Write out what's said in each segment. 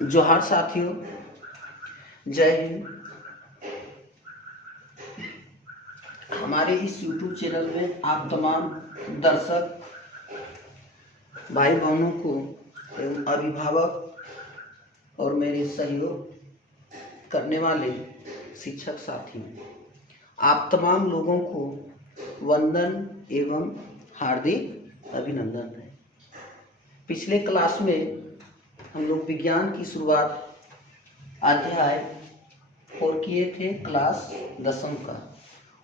जोहार साथियों, जय हिंद। हमारे इस YouTube चैनल में आप तमाम दर्शक भाई बहनों को एवं अभिभावक और मेरे सहयोग करने वाले शिक्षक साथियों, आप तमाम लोगों को वंदन एवं हार्दिक अभिनंदन है। पिछले क्लास में हम लोग विज्ञान की शुरुआत अध्याय 4 किए थे, क्लास 10वीं का।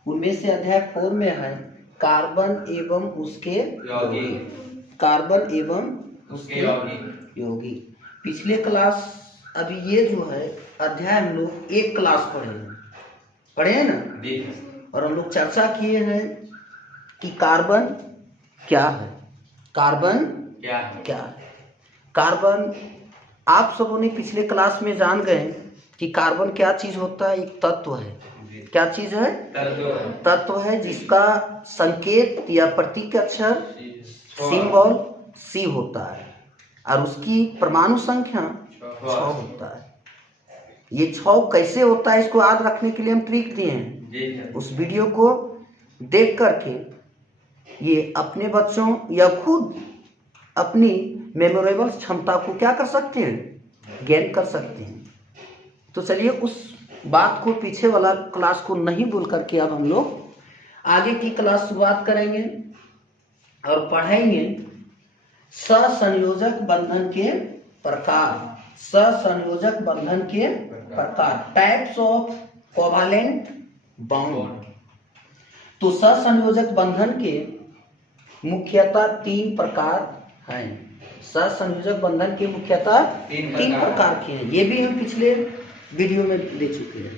उनमें से अध्याय 4 में है कार्बन एवं उसके यौगिक। पिछले क्लास अभी ये जो है अध्याय हम लोग एक क्लास पढ़े हैं ना, और हम लोग चर्चा किए हैं कि कार्बन क्या है। कार्बन आप सबों ने पिछले क्लास में जान गए कि कार्बन क्या चीज होता है। एक तत्व है। क्या चीज है? तत्व है जिसका संकेत या प्रतीक अक्षर सिंबल सी होता है और उसकी परमाणु संख्या 6 होता है। ये 6 कैसे होता है इसको याद रखने के लिए हम ट्रिक दिए हैं। उस वीडियो को देख करके ये अपने बच्चों या खुद अपनी मेमोरेबल क्षमता को क्या कर सकते हैं, गेन कर सकते हैं। तो चलिए उस बात को, पीछे वाला क्लास को नहीं भूल करके अब हम लोग आगे की क्लास शुरुआत करेंगे और पढ़ेंगे सहसंयोजक बंधन के प्रकार। सहसंयोजक बंधन के प्रकार, टाइप्स ऑफ कोवैलेंट बॉन्ड। तो सहसंयोजक बंधन के मुख्यतः 3 प्रकार हैं। सहसंयोजक बंधन के मुख्यतः 3 प्रकार के हैं। ये भी हम पिछले वीडियो में ले चुके हैं।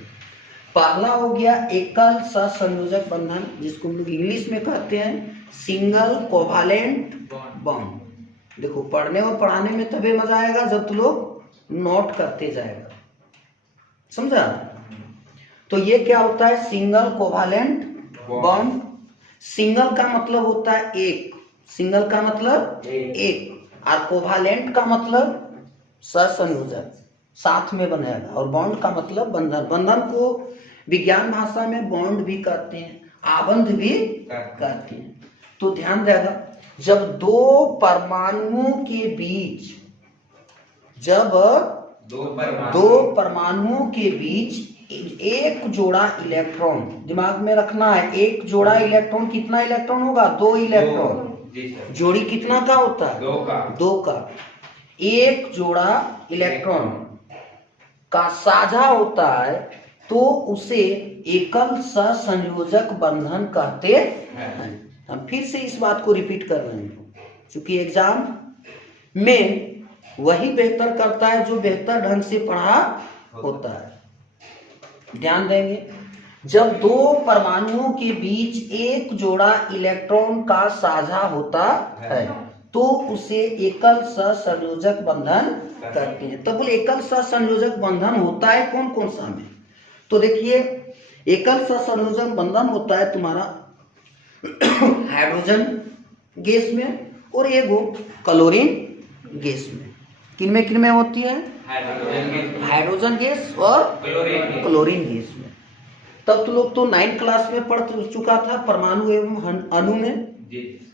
पहला हो गया एकल सहसंयोजक बंधन, जिसको हम लोग इंग्लिश में कहते हैं सिंगल कोवैलेंट बॉन्ड। देखो, पढ़ने और पढ़ाने में तभी मजा आएगा जब तुम लोग नोट करते जाएगा, समझा? तो ये क्या होता है? Single covalent bond. सिंगल का मतलब होता है एक, सिंगल का मतलब एक, और कोवैलेंट का मतलब सहसंयोजक, साथ में बनेगा, और बॉन्ड का मतलब बंधन। बंधन को विज्ञान भाषा में बॉन्ड भी कहते हैं, आबंध भी कहते हैं। तो ध्यान देगा, जब दो परमाणुओं के बीच एक जोड़ा इलेक्ट्रॉन, दिमाग में रखना है, एक जोड़ा इलेक्ट्रॉन, कितना इलेक्ट्रॉन होगा? 2 इलेक्ट्रॉन। जोड़ी कितना का होता है? 2 का। एक जोड़ा इलेक्ट्रॉन का साझा होता है तो उसे एकल सहसंयोजक बंधन कहते हैं। हम फिर से इस बात को रिपीट कर रहे हैं क्योंकि एग्जाम में वही बेहतर करता है जो बेहतर ढंग से पढ़ा होता है। ध्यान देंगे, जब 2 परमाणुओं के बीच एक जोड़ा इलेक्ट्रॉन का साझा होता है तो उसे एकल सहसंयोजक बंधन कहते हैं। तब एकल सहसंयोजक बंधन होता है कौन कौन सा में? तो देखिए, एकल सहसंयोजक बंधन होता है तुम्हारा हाइड्रोजन गैस में और एगो क्लोरीन गैस में। किन में होती है? हाइड्रोजन गैस और क्लोरीन गैस में। तब तो लोग तो 9th क्लास में पढ़ चुका था परमाणु एवं अणु में।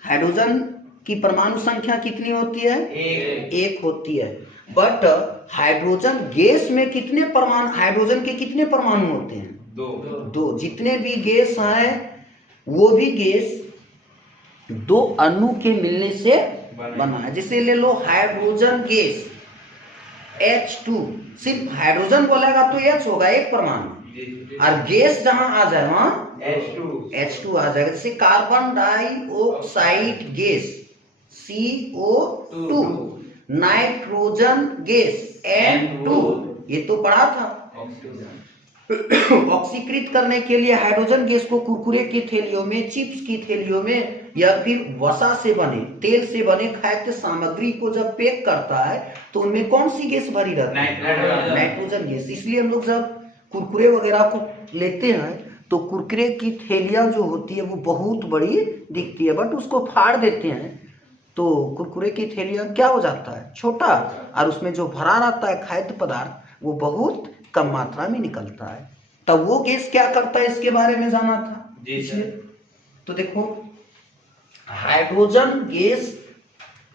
हाइड्रोजन की परमाणु संख्या कितनी होती है? 1 होती है। बट हाइड्रोजन गैस में कितने परमाणु, हाइड्रोजन के कितने परमाणु होते हैं? 2। जितने भी गैस हैं वो भी गैस 2 अणु के मिलने से बना है। जैसे ले लो हाइड्रोजन गैस H2, सिर्फ हाइड्रोजन बोलेगा तो H होगा, एक परमाणु, और गैस जहां आ जाए वहां H2 आ जाएगा। जैसे carbon dioxide gas CO2, nitrogen gas N2, ये तो पढ़ा था। ऑक्सीकृत करने के लिए हाइड्रोजन गैस को कुरकुरे की थैलियों में, चिप्स की थैलियों में, या फिर वसा से बने, तेल से बने खाद्य सामग्री को जब पैक करता है तो उनमें कौन सी गैस भरी रहती है? Nitrogen gas. इसलिए हम लोग जब कुरकुरे वगैरह को लेते हैं तो कुरकुरे की थैलियां जो होती है वो बहुत बड़ी दिखती है, बट उसको फाड़ देते हैं तो कुरकुरे की थैलियाँ क्या हो जाता है, छोटा, और उसमें जो भरा रहता है खाद्य पदार्थ वो बहुत कम मात्रा में निकलता है। तब वो गैस क्या करता है इसके बारे में जाना था इसलिए। तो देखो हाइड्रोजन गैस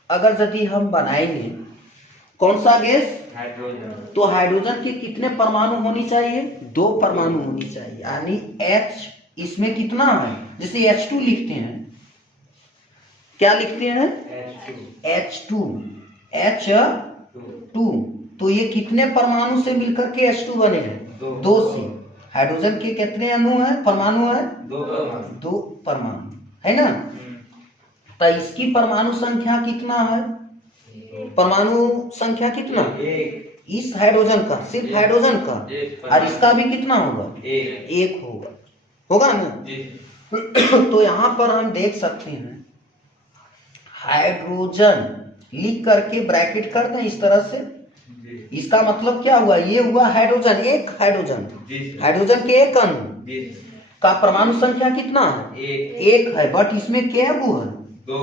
अगर यदि हम बनाएंगे, कौन सा गैस, हाइड्रोजन, तो हाइड्रोजन के कितने परमाणु होनी चाहिए, 2 परमाणु होनी चाहिए, यानी H इसमें कितना है, जैसे H2 लिखते हैं, क्या लिखते हैं, H2, H2, तो ये कितने परमाणु से मिलकर के H2 बने हैं, 2 से। हाइड्रोजन के कितने अणु हैं, परमाणु है, 2 परमाणु है ना। तो इसकी परमाणु संख्या कितना है, परमाणु संख्या कितना, इस हाइड्रोजन का, सिर्फ हाइड्रोजन का, और इसका भी कितना होगा, 1 होगा ना। तो यहाँ पर हम देख सकते हैं हाइड्रोजन लिख करके ब्रैकेट कर दें इस तरह से, इसका मतलब क्या हुआ, ये हुआ हाइड्रोजन, एक हाइड्रोजन के एक अणु का परमाणु संख्या कितना है, 1 है, बट इसमें क्या वो है, 2।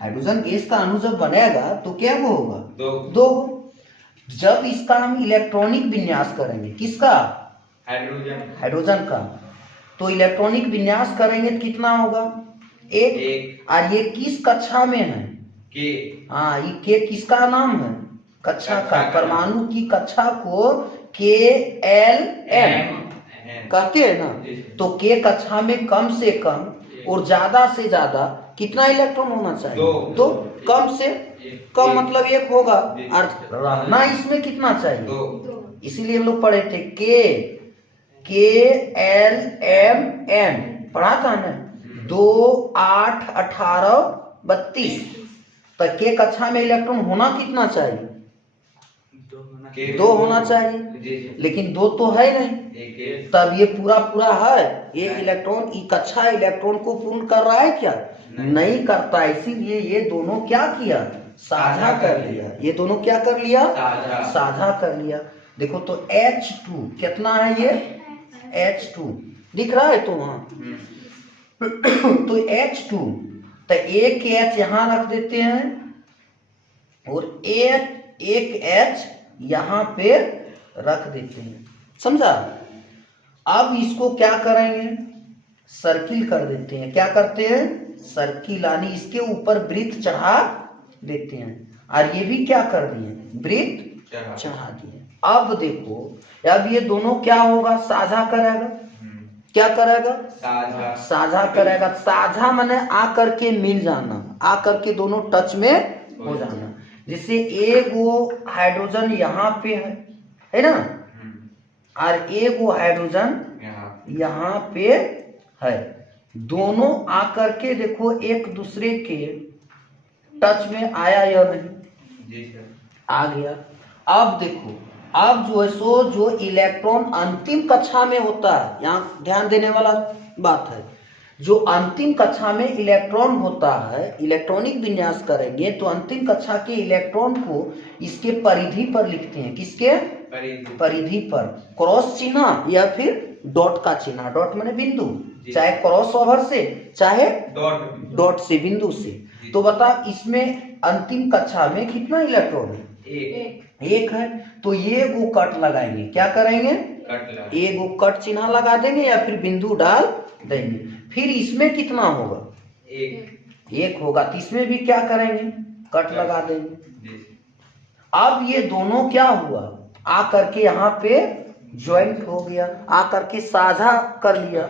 हाइड्रोजन गैस का अणु जब बनेगा तो क्या वो होगा, 2। जब इसका हम इलेक्ट्रॉनिक विन्यास करेंगे, किसका, हाइड्रोजन का, तो इलेक्ट्रॉनिक विन्यास करेंगे तो कितना होगा, 1। और ये किस कक्षा में है, हाँ, ये के किसका नाम है, कक्षा का, परमाणु की कक्षा को KLM कहते हैं ना। तो के कक्षा में कम से कम और ज्यादा से ज्यादा कितना इलेक्ट्रॉन होना चाहिए, 2। कम से कम मतलब 1 होगा, और रहना इसमें कितना चाहिए, 2। इसीलिए हम लोग पढ़े थे KLMN पढ़ा था ना, 2, 8, 18, 32। तो के कक्षा में इलेक्ट्रॉन होना कितना चाहिए, 2 होना चाहिए, लेकिन 2 तो है नहीं, तब ये पूरा है, एक इलेक्ट्रॉन कक्षा इलेक्ट्रॉन को पूर्ण कर रहा है क्या, नहीं करता, इसीलिए ये दोनों क्या किया, साझा कर लिया, ये दोनों क्या कर लिया, साझा कर लिया। देखो तो H2 कितना है, ये H2 दिख रहा है तो वहां तो H2, तो एक H यहाँ रख देते हैं और एक H यहाँ पे रख देते हैं, समझा। अब इसको क्या करेंगे, सर्किल कर देते हैं, क्या करते हैं, सर्किल, यानी इसके ऊपर वृत्त चढ़ा देते हैं, और ये भी क्या कर दिए, वृत्त चढ़ा दिए। अब देखो अब ये दोनों क्या होगा, साझा करेगा, क्या करेगा, साझा करेगा। साझा माने आकर के मिल जाना, आकर के दोनों टच में हो जाना। जैसे एक वो हाइड्रोजन यहाँ पे है ना, और एक वो हाइड्रोजन यहाँ पे है, दोनों आकर के देखो एक दूसरे के टच में आया या नहीं, आ गया। अब देखो अब जो है सो जो इलेक्ट्रॉन अंतिम कक्षा में होता है, यहाँ ध्यान देने वाला बात है, जो अंतिम कक्षा में इलेक्ट्रॉन होता है, इलेक्ट्रॉनिक विन्यास करेंगे तो अंतिम कक्षा के इलेक्ट्रॉन को इसके परिधि पर लिखते हैं, किसके परिधि पर, क्रॉस चिन्ह या फिर डॉट का चिन्ह, डॉट माने बिंदु, चाहे क्रॉस ओवर से चाहे डॉट से, बिंदु से। तो बता इसमें अंतिम कक्षा में कितना इलेक्ट्रॉन है, एक है, तो ये वो कट लगाएंगे, क्या करेंगे, एक वो कट चिन्ह लगा देंगे या फिर बिंदु डाल देंगे। फिर इसमें कितना होगा, एक होगा, तो इसमें भी क्या करेंगे, कट लगा देंगे। अब ये दोनों क्या हुआ, आकर के यहाँ पे ज्वाइंट हो गया, आकर के साझा कर लिया।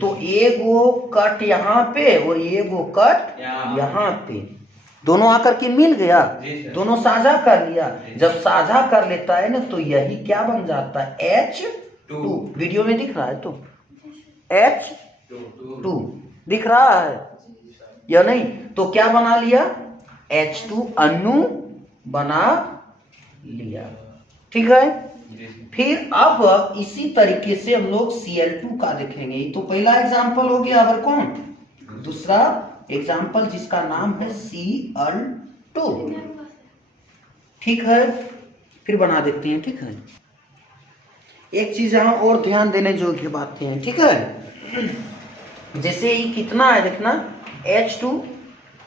तो एक वो कट यहाँ पे और एक वो कट यहाँ पे, दोनों आकर के मिल गया, दोनों साझा कर लिया। जब साझा कर लेता है ना तो यही क्या बन जाता है, H2। वीडियो में दिख रहा है तो H2 दिख रहा है या नहीं, तो क्या बना लिया, H2 अणु बना लिया, ठीक है। फिर अब इसी तरीके से हम लोग Cl2 का देखेंगे। तो पहला एग्जांपल हो गया, अगर कौन, दूसरा एग्जाम्पल जिसका नाम है Cl2, ठीक है। फिर बना देते हैं, ठीक है। एक चीज यहाँ और ध्यान देने योग्य बातें हैं, ठीक है। जैसे ये कितना है देखना, H2,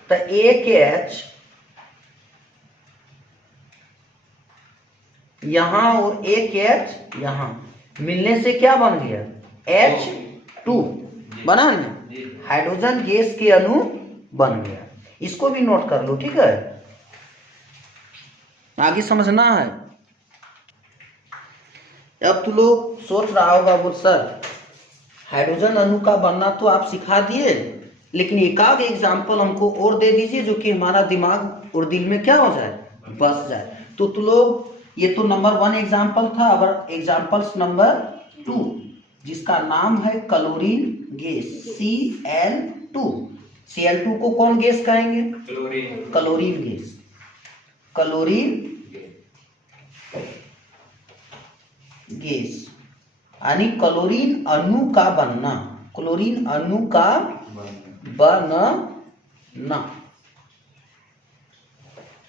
तो एक H यहाँ और एक H यहाँ मिलने से क्या बन गया? H2 बना ना, हाइड्रोजन गैस के अणु बन गया। इसको भी नोट कर लो, ठीक है, आगे समझना है। अब तू लोग सोच रहा होगा वो सर हाइड्रोजन अणु का बनना तो आप सिखा दिए, लेकिन एक आध एग्जाम्पल हमको और दे दीजिए जो कि हमारा दिमाग और दिल में क्या हो जाए, बस जाए। तो तू लोग, ये तो नंबर 1 एग्जाम्पल था। अब एग्जाम्पल्स नंबर 2 जिसका नाम है क्लोरीन गैस Cl2। Cl2 को कौन गैस कहेंगे? Chlorine gas. क्लोरीन गैस यानी क्लोरीन अणु का बनना, क्लोरीन अणु का बनना।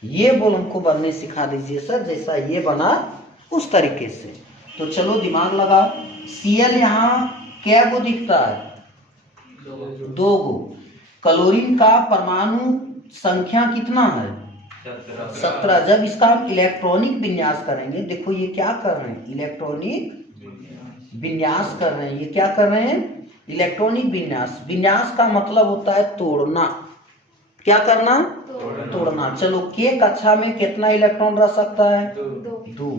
ये बोल हमको बनने सिखा दीजिए सर, जैसा ये बना उस तरीके से। तो चलो दिमाग लगाओ। Cl यहाँ क्या गो दिखता है? 2 गो। क्लोरीन का परमाणु संख्या कितना है? 17। जब इसका हम इलेक्ट्रॉनिक विन्यास करेंगे, देखो ये क्या कर रहे हैं, इलेक्ट्रॉनिक विन्यास कर रहे हैं। ये क्या कर रहे हैं? इलेक्ट्रॉनिक विन्यास। विन्यास का मतलब होता है तोड़ना। क्या करना? तोड़ना। चलो के कक्षा में कितना इलेक्ट्रॉन रह सकता है? 2।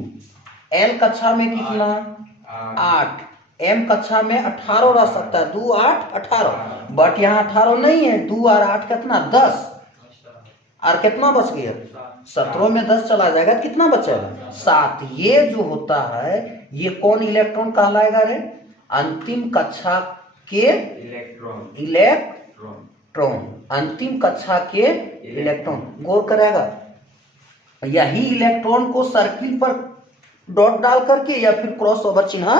एल कक्षा में कितना? 8। एम कक्षा में 18 रह सकता है। 2 8 18। बट यहाँ 18 नहीं है। 2 और 8 कितना? 10। और कितना बच गया? 17 में 10 चला जाएगा, कितना बचेगा? 7। ये जो होता है ये कौन इलेक्ट्रॉन कहलाएगा रे? अंतिम कक्षा के इलेक्ट्रॉन। अंतिम कक्षा के इलेक्ट्रॉन। गौर करेगा, यही इलेक्ट्रॉन को सर्किल पर डॉट डाल करके या फिर क्रॉस ओवर चिन्ह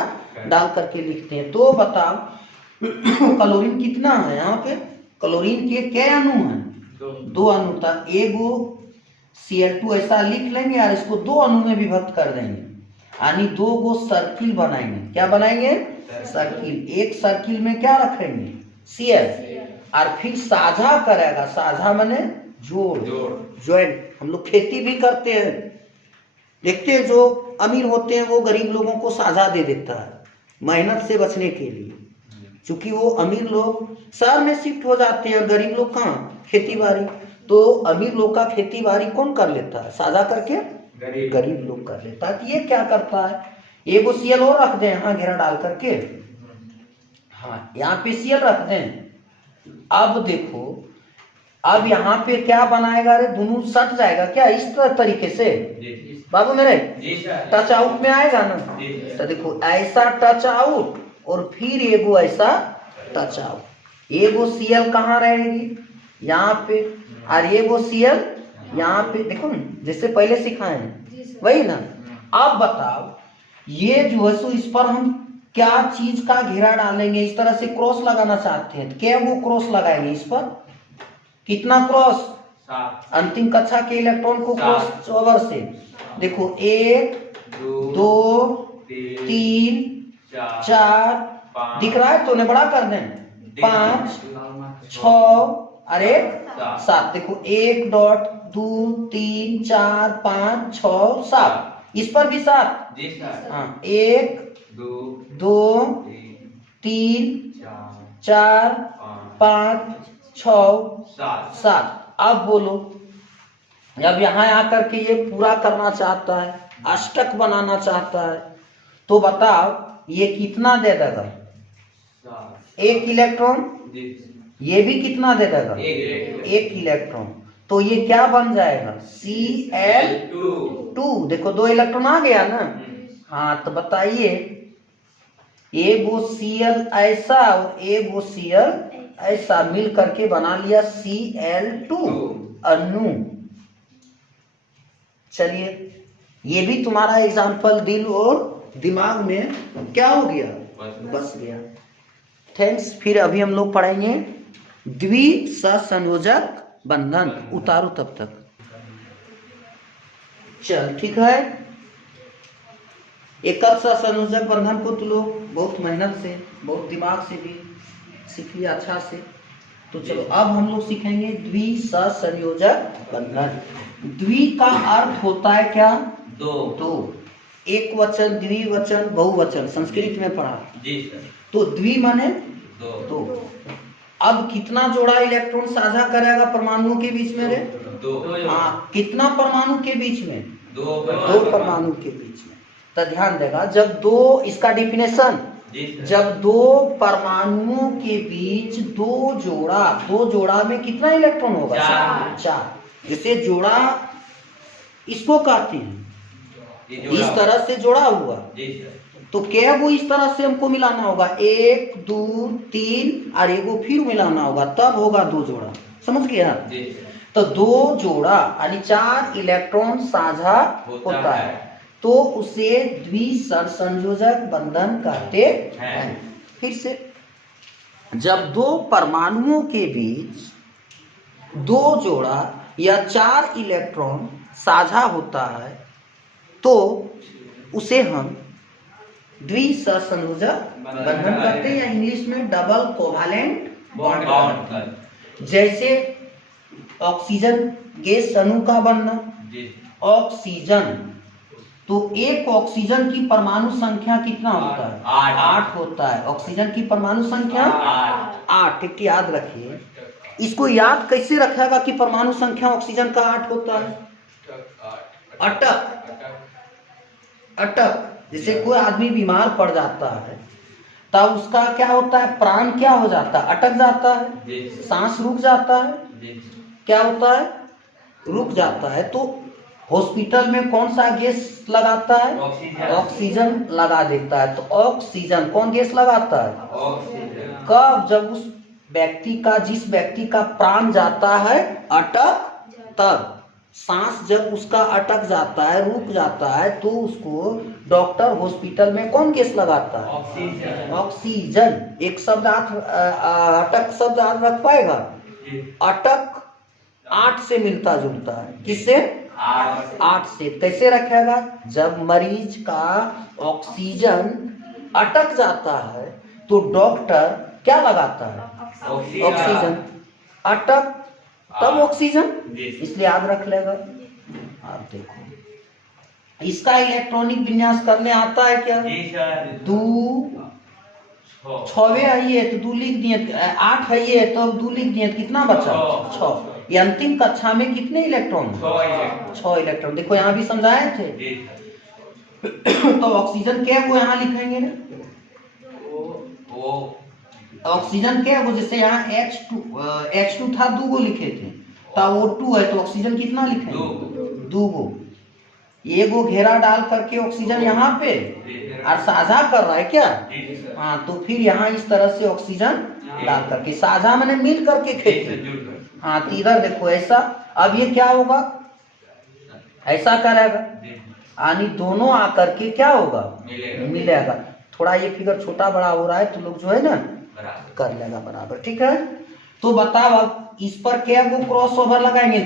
डाल करके लिखते हैं। तो बताओ क्लोरीन कितना है यहाँ पे? क्लोरीन के क्या अणु हैं? 2 अणु था। एगो Cl2 ऐसा लिख लेंगे और इसको 2 अणु में विभक्त कर देंगे, यानी 2 गो सर्किल बनाएंगे। क्या बनाएंगे? सर्किल। एक सर्किल में क्या रखेंगे? Cl। और फिर साझा करेगा। साझा माने जोड़, ज्वाइंट। हम लोग खेती भी करते हैं, देखते हैं जो अमीर होते हैं वो गरीब लोगों को साझा दे देता है मेहनत से बचने के लिए, क्योंकि वो अमीर लोग शहर में शिफ्ट हो जाते हैं और गरीब लोग कहाँ? खेती बाड़ी। तो अमीर लोग का खेती बाड़ी कौन कर लेता है? साझा करके गरीब लोग कर लेता है। तो ये क्या करता है, एगो Cl और रख दें यहाँ घेरा डाल करके, हाँ यहाँ पे Cl रख दें। अब देखो, अब यहाँ पे क्या बनाएगा रे? दोनों सट जाएगा क्या इस तरीके से? बाबू मेरे टच आउट में आएगा ना। तो देखो ऐसा टच आउट और फिर एगो ऐसा टच आउट। एगो Cl कहाँ रहेगी? यहाँ पे, और एगो Cl यहाँ पे। देखो ना जैसे पहले सिखाए वही ना। अब बताओ ये जो है सो इस पर हम क्या चीज का घेरा डालेंगे? इस तरह से क्रॉस लगाना चाहते हैं तो क्या वो क्रॉस लगाएंगे इस पर? कितना क्रॉस? अंतिम कक्षा के इलेक्ट्रॉन को क्रॉस ओवर से। देखो 1 2 3 4 दिख रहा है तो ने बड़ा कर दें 5 6 अरे 7। देखो 1 डॉट 2 3 4 5 6 7। इस पर भी 7। हाँ 1 2 3 4 5 6 7। अब बोलो, अब यहाँ आकर के ये पूरा करना चाहता है, अष्टक बनाना चाहता है, तो बताओ ये कितना दे देगा? 1 इलेक्ट्रॉन। ये भी कितना दे देगा? 1 इलेक्ट्रॉन। तो ये क्या बन जाएगा? Cl2। देखो 2 इलेक्ट्रॉन आ गया ना। हाँ तो बताइए, एगो Cl ऐसा और एगो Cl ऐसा मिल करके बना लिया Cl2 अणु। चलिए ये भी तुम्हारा एग्जाम्पल दिल और दिमाग में क्या हो गया? बस गया। थैंक्स। फिर अभी हम लोग पढ़ेंगे द्विसंयोजक बंधन। उतारो तब तक। चल ठीक है। एकल संयोजक बंधन को तुम लोग बहुत मेहनत से, बहुत दिमाग से भी सीख लिया अच्छा से। तो चलो अब हम लोग सीखेंगे द्विसंयोजक बंधन। द्वि का अर्थ होता है क्या? 2। एक वचन, द्विवचन, बहुवचन संस्कृत में पढ़ा जी सर। तो द्वि माने दो। दो। अब कितना जोड़ा इलेक्ट्रॉन साझा करेगा परमाणुओं के बीच में रे? दो। हाँ, कितना परमाणु के बीच में? दो परमाणु के बीच में। तो ध्यान देगा, जब दो, इसका डिफिनेशन, जब दो परमाणुओं के बीच दो जोड़ा में कितना इलेक्ट्रॉन होगा? चार। जैसे जोड़ा इसको कहते हैं, इस तरह से जोड़ा हुआ, तो क्या वो इस तरह से हमको मिलाना होगा, 1 2 3 और एगो फिर मिलाना होगा, तब होगा दो जोड़ा। समझ गया? तो दो जोड़ा यानी 4 इलेक्ट्रॉन साझा होता है, तो उसे द्विसरसंयोजक बंधन कहते हैं। फिर से, जब दो परमाणुओं के बीच दो जोड़ा या 4 इलेक्ट्रॉन साझा होता है तो उसे हम द्विसरसंयोजक बंधन कहते हैं, या इंग्लिश में डबल कोवैलेंट बॉन्ड। जैसे ऑक्सीजन गैस अणु का बनना, ऑक्सीजन, तो एक ऑक्सीजन की परमाणु संख्या कितना होता है? 8 होता है। ऑक्सीजन की परमाणु संख्या 8। एक याद रखिए, इसको याद कैसे रखेगा कि परमाणु संख्या ऑक्सीजन का 8 होता है? अटक, जैसे कोई आदमी बीमार पड़ जाता है तब उसका क्या होता है? प्राण क्या हो जाता है? अटक जाता है, सांस रुक जाता है, क्या होता है? रुक जाता है। तो हॉस्पिटल में कौन सा गैस लगाता है? ऑक्सीजन लगा देता है। तो ऑक्सीजन कौन गैस लगाता है? कब? जब उस व्यक्ति का, जिस व्यक्ति का प्राण जाता है अटक, तब सांस जब उसका अटक जाता है, रुक जाता है, तो उसको डॉक्टर हॉस्पिटल में कौन गैस लगाता है? ऑक्सीजन। एक शब्द अटक शब्द आप रख पाएगा? अटक 8 से मिलता जुलता है। किससे? 8 से। कैसे रखेगा? जब मरीज का ऑक्सीजन अटक जाता है तो डॉक्टर क्या लगाता है? ऑक्सीजन। अटक तब ऑक्सीजन, इसलिए याद रख लेगा। आप देखो, इसका इलेक्ट्रॉनिक विन्यास करने आता है क्या? दो 6 है तो 2 लिख दिए, 8 है तो 2 लिख दिए, कितना बचा? 6। ये अंतिम कक्षा में कितने इलेक्ट्रॉन? 6 इलेक्ट्रॉन। देखो यहाँ भी समझाए थे। तो ऑक्सीजन क्या वो यहाँ लिखेंगे ना, ऑक्सीजन क्या वो, जैसे यहाँ H2 था, 2 लिखे थे, तब O2 है तो ऑक्सीजन कितना लिखेंगे? 2। एगो घेरा डाल करके ऑक्सीजन यहाँ पे और साझा कर रहा है क्या? हाँ, तो फिर यहाँ इस तरह से ऑक्सीजन डाल करके, साझा मैंने मिल करके खेती। हाँ, तो इधर देखो ऐसा। अब ये क्या होगा? ऐसा करेगा, यानी दोनों आकर के क्या होगा? मिलेगा। थोड़ा ये फिगर छोटा बड़ा हो रहा है तो लोग जो है ना कर लेगा बराबर। ठीक है, तो बताओ अब इस पर क्या वो क्रॉस ओवर लगाएंगे?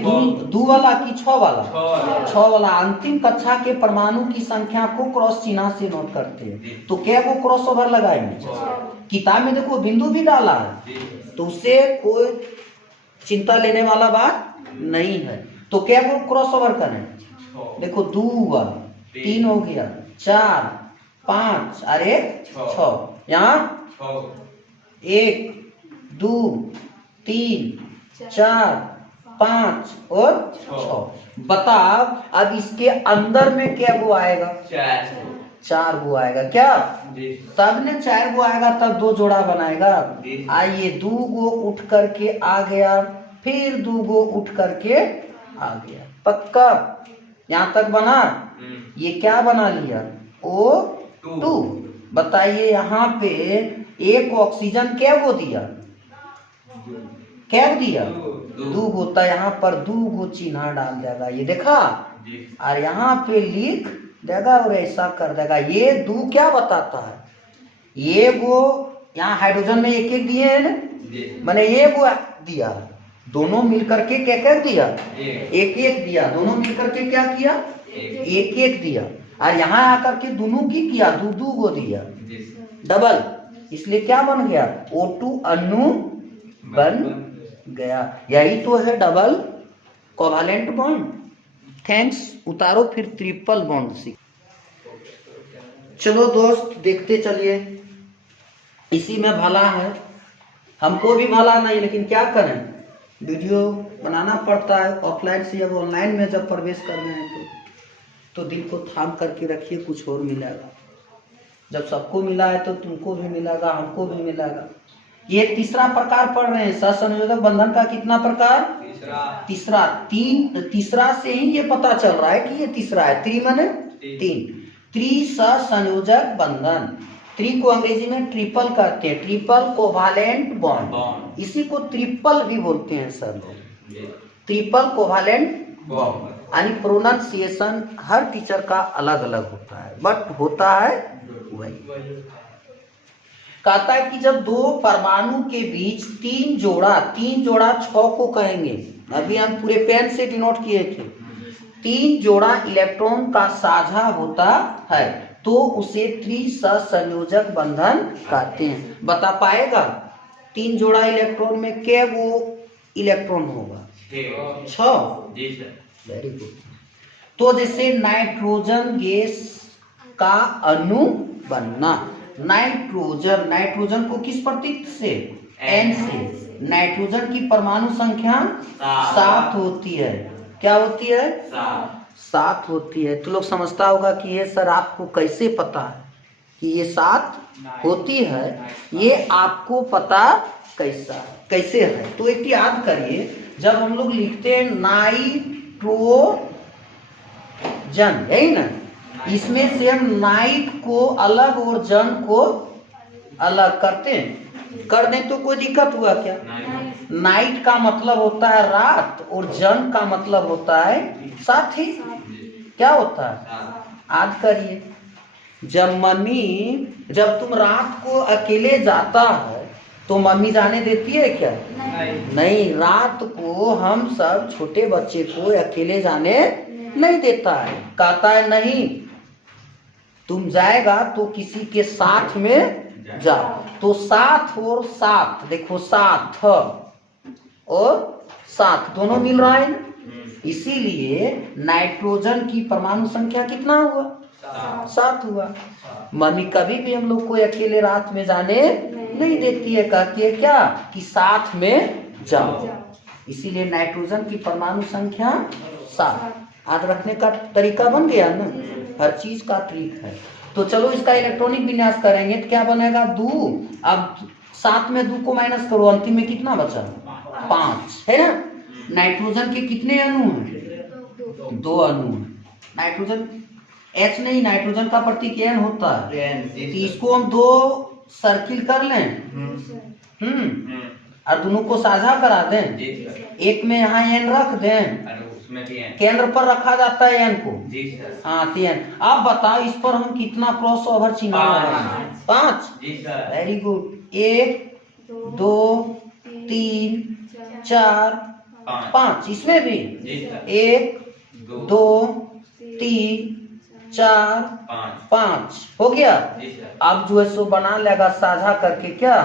2 वाला कि 6 वाला? 6 वाला। अंतिम कक्षा के परमाणु की संख्या को क्रॉस चिन्ह से नोट करते हैं, तो क्या वो क्रॉस ओवर लगाएंगे? किताब में देखो बिंदु भी डाला है, तो उससे कोई चिंता लेने वाला बात नहीं है। तो क्या वो क्रॉस ओवर करें? देखो 2 हुआ, 3 हो गया, 4 5 और 1 6। यहाँ 1 2 3 4 5 और 6। बताओ अब इसके अंदर में क्या वो आएगा? 4 वो आएगा क्या? तब ने 4 वो आएगा, तब 2 जोड़ा बनाएगा। आइए 2 गो उठ करके आ गया, फिर 2 गो उठ करके आ गया। पक्का? यहाँ तक बना? ये क्या बना लिया? O2। बताइए यहाँ पे एक ऑक्सीजन क्या वो दिया? क्या दिया? 2 गो। तो यहाँ पर 2 गो चिन्ह डाल देगा, ये देखा, और यहाँ पे लिख देगा और ऐसा कर देगा। ये 2 क्या बताता है? ये वो यहाँ हाइड्रोजन में 1 दिए है ना, मैंने ये वो दिया, दोनों मिलकर के क्या कर दिया? 1 दिया। दोनों मिलकर के क्या किया? 1 दिया। और यहाँ आकर के दोनों की किया, 2 गो दिया, डबल। इसलिए क्या बन गया? O2 अणु बन गया। यही तो है डबल कोवैलेंट बॉन्ड। थैंक्स। उतारो फिर ट्रिपल बॉन्ड सीख। चलो दोस्त देखते चलिए, इसी में भला है, हमको भी भला नहीं, लेकिन क्या करें, वीडियो बनाना पड़ता है। ऑफलाइन से जब ऑनलाइन में जब प्रवेश कर रहे हैं तो दिल को थाम करके रखिए, कुछ और मिलेगा। जब सबको मिला है तो तुमको भी मिलेगा, हमको भी मिलेगा। ये तीसरा प्रकार पढ़ रहे हैं, सहसंयोजक बंधन का कितना प्रकार? तीसरा। तीसरा से ही ये पता चल रहा है कि ये तीसरा है। त्रि माने तीन, त्रिसंयोजक बंधन। त्रि को अंग्रेजी में ट्रिपल कहते हैं, ट्रिपल कोवालेंट बॉन्ड, इसी को ट्रिपल भी बोलते हैं सर लोग, ट्रिपल कोवालेंट बॉन्ड। यानी प्रोनाउंसिएशन हर टीचर का अलग अलग होता है, बट होता है वही। कहता है कि जब दो परमाणु के बीच तीन जोड़ा 6 को कहेंगे, अभी हम पूरे पेन से डिनोट किए थे, 3 जोड़ा इलेक्ट्रॉन का साझा होता है तो उसे त्रिसंयोजक बंधन कहते हैं। बता पाएगा 3 जोड़ा इलेक्ट्रॉन में क्या वो इलेक्ट्रॉन होगा? 6। Very good. तो जैसे नाइट्रोजन गैस का अणु बनना, नाइट्रोजन को किस प्रतीक से? N से। नाइट्रोजन की परमाणु संख्या 7 होती है। क्या होती है? 7 होती है। तो लोग समझता होगा कि ये सर आपको कैसे पता है कि ये 7 होती है, ये आपको पता कैसे है? तो एक याद करिए, जब हम लोग लिखते हैं नाइट्रोजन, यही ना, इसमें से हम नाइट को अलग और जन को अलग करते हैं, कर दें तो कोई दिक्कत हुआ क्या? नाइट का मतलब होता है रात और जन का मतलब होता है साथी। क्या होता है? याद करिए, जब तुम रात को अकेले जाता है तो मम्मी जाने देती है क्या? नहीं। रात को हम सब छोटे बच्चे को अकेले जाने नहीं देता है, कहता है नहीं तुम जाएगा तो किसी के साथ में जाओ। तो 7 और 7, देखो 7 और 7 दोनों मिल रहा है ना? इसीलिए नाइट्रोजन की परमाणु संख्या कितना हुआ? 7 हुआ। मम्मी कभी भी हम लोग को अकेले रात में जाने नहीं देती है, कहती है क्या कि साथ में जाओ। इसीलिए नाइट्रोजन की परमाणु संख्या 7। याद रखने का तरीका बन गया ना, हर चीज का ट्रिक है। तो चलो इसका इलेक्ट्रॉनिक विन्यास करेंगे तो क्या बनेगा? 2। अब 7 में 2 को माइनस करो, अंतिम में कितना बचा? 5 है ना। नाइट्रोजन के कितने अणु हैं? 2 अणु। नाइट्रोजन H नहीं, नाइट्रोजन का प्रतीक N होता है, तो इसको हम 2 सर्किल कर लें, और दोनों को साझा करा दें। एक में यहाँ N रख दें, केंद्र पर रखा जाता है N को। हाँ, N। अब बताओ इस पर हम कितना क्रॉस ओवर चिन्ह लगाएंगे? 5। Very good. 1 2 3 4 5, इसमें भी 1 2 3 4 5 हो गया। अब जो है सो बना लेगा साझा करके। क्या?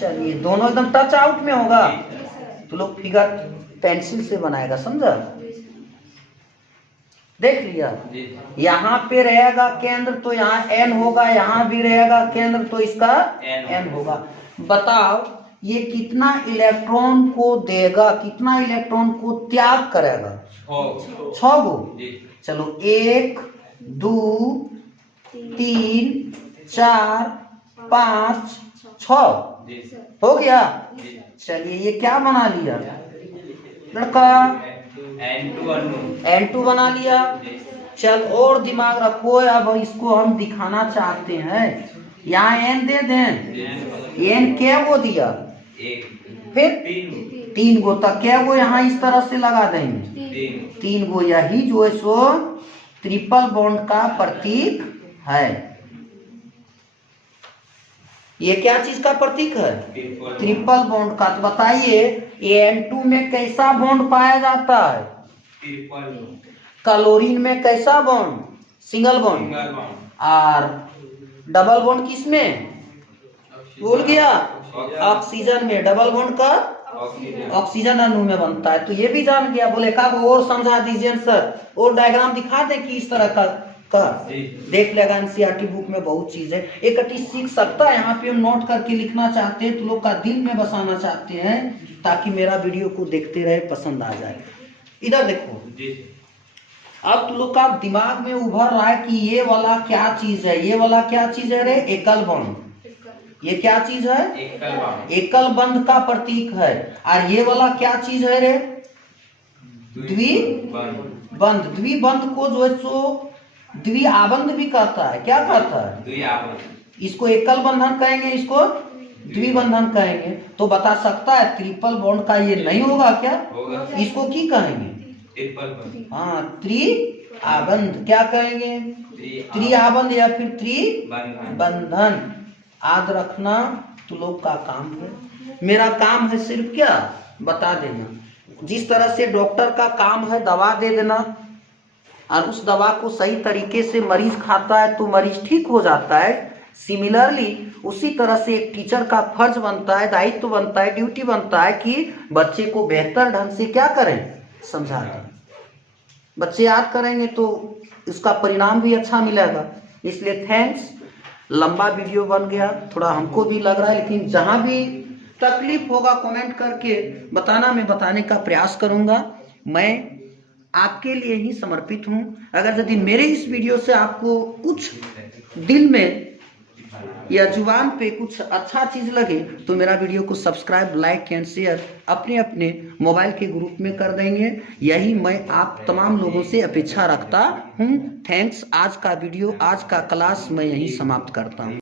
चलिए, दोनों एकदम टच आउट में होगा तो लोग फिगर पेंसिल से बनाएगा, समझा? देख लिया, यहाँ पे रहेगा केंद्र तो यहाँ N होगा, यहाँ भी रहेगा केंद्र तो इसका N होगा। बताओ ये कितना इलेक्ट्रॉन को देगा, कितना इलेक्ट्रॉन को त्याग करेगा? 6 गो। चलो 1 2 3 4 5 6 हो गया। चलिए ये क्या बना लिया लड़का? N2 बना लिया। चल और दिमाग रखो, अब इसको हम दिखाना चाहते हैं। यहाँ N दे दें, N क्या वो दिया? फिर 3 गो तक क्या वो यहाँ इस तरह से लगा देंगे 3 गो। यही जो है सो ट्रिपल बॉन्ड का प्रतीक है। ये क्या चीज का प्रतीक है? ट्रिपल बॉन्ड का। तो बताइए N2 में कैसा बॉन्ड पाया जाता है? क्लोरीन में कैसा बॉन्ड? Single bond. और डबल बॉन्ड किसमें? भूल गया? ऑक्सीजन में। डबल बॉन्ड का ऑक्सीजन अणु में बनता है। तो ये भी जान गया। बोले का और समझा दीजिए सर, और डायग्राम दिखा दे कि इस तरह का कर देख लेगा, एनसीईआरटी बुक में बहुत चीज है, एक चीज सीख सकता है। यहाँ पे हम नोट करके लिखना चाहते हैं, तो लोग का दिल में बसाना चाहते हैं ताकि मेरा वीडियो को देखते रहे, पसंद आ जाए। इधर देखो, अब तुम लोग का दिमाग में उभर रहा है कि ये वाला क्या चीज है, ये वाला क्या चीज है रे? एकल बंध। ये क्या चीज है? एकल बंध का प्रतीक है। और ये वाला क्या चीज है रे? द्विबंध। द्विबंध को जो है सो द्विआबंध भी कहता है। क्या कहता है? द्विआबंध। इसको एकल बंधन कहेंगे, इसको द्विबंधन कहेंगे। तो बता सकता है ट्रिपल बॉन्ड का ये नहीं होगा क्या? इसको की कहेंगे? हाँ, त्रिआबंध। क्या कहेंगे? त्रिआबंध या फिर त्रिबंधन। याद रखना तो लोग का काम है। मेरा काम है सिर्फ क्या बता देना। जिस तरह से डॉक्टर का काम है दवा दे देना, और उस दवा को सही तरीके से मरीज खाता है तो मरीज ठीक हो जाता है। सिमिलरली उसी तरह से एक टीचर का फर्ज बनता है, दायित्व बनता है, ड्यूटी बनता है कि बच्चे को बेहतर ढंग से क्या करें? समझा दें। बच्चे याद करेंगे तो इसका परिणाम भी अच्छा मिलेगा। इसलिए थैंक्स। लंबा वीडियो बन गया, थोड़ा हमको भी लग रहा है, लेकिन जहां भी तकलीफ होगा कमेंट करके बताना, मैं बताने का प्रयास करूंगा। मैं आपके लिए ही समर्पित हूं। अगर यदि मेरे इस वीडियो से आपको कुछ दिल में या जुबान पे कुछ अच्छा चीज लगे तो मेरा वीडियो को सब्सक्राइब, लाइक एंड शेयर अपने अपने मोबाइल के ग्रुप में कर देंगे। यही मैं आप तमाम लोगों से अपेक्षा रखता हूं। थैंक्स। आज का वीडियो, आज का क्लास मैं यहीं समाप्त करता हूं।